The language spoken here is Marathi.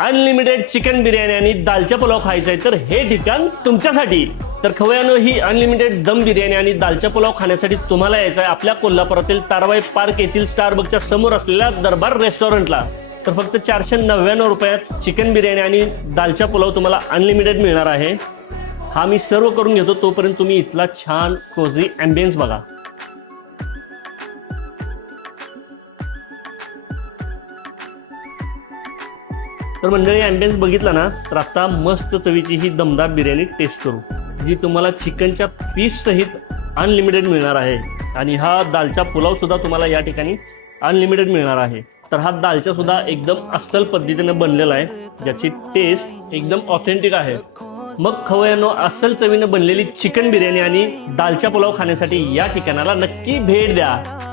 अनलिमिटेड चिकन बिर्याणी आणि दालचा पुलाव खायचा आहे तर हे ठिकाण तुमच्यासाठी. तर खवय्यांनो, ही अनलिमिटेड दम बिर्याणी आणि दालचा पुलाव खाण्यासाठी तुम्हाला यायचं आहे आपल्या कोल्हापुरातील ताराबाई पार्क येथील स्टारबकच्या समोर असलेल्या दरबार रेस्टॉरंटला. तर फक्त 499 रुपयात चिकन बिर्याणी आणि दालचा पुलाव तुम्हाला अनलिमिटेड मिळणार आहे. हा मी सर्व करून घेतो, तोपर्यंत तुम्ही इथला छान कोझी ॲम्बियन्स बघा. तर मंडळी, ॲम्बियन्स बघितला ना, तर आता मस्त चवीची ही दमदार बिर्याणी टेस्ट करू, जी तुम्हाला चिकनच्या पीस सहित अनलिमिटेड मिळणार आहे. आणि हा दालचा पुलाव सुद्धा तुम्हाला या ठिकाणी अनलिमिटेड मिळणार आहे. तर हा दालचा सुद्धा एकदम अस्सल पद्धतीने बनलेला आहे, ज्याची टेस्ट एकदम ऑथेंटिक आहे. मग खवय्यांनो, अस्सल चवीने बनलेली चिकन बिर्याणी आणि दालचा पुलाव खाण्यासाठी या ठिकाणाला नक्की भेट द्या.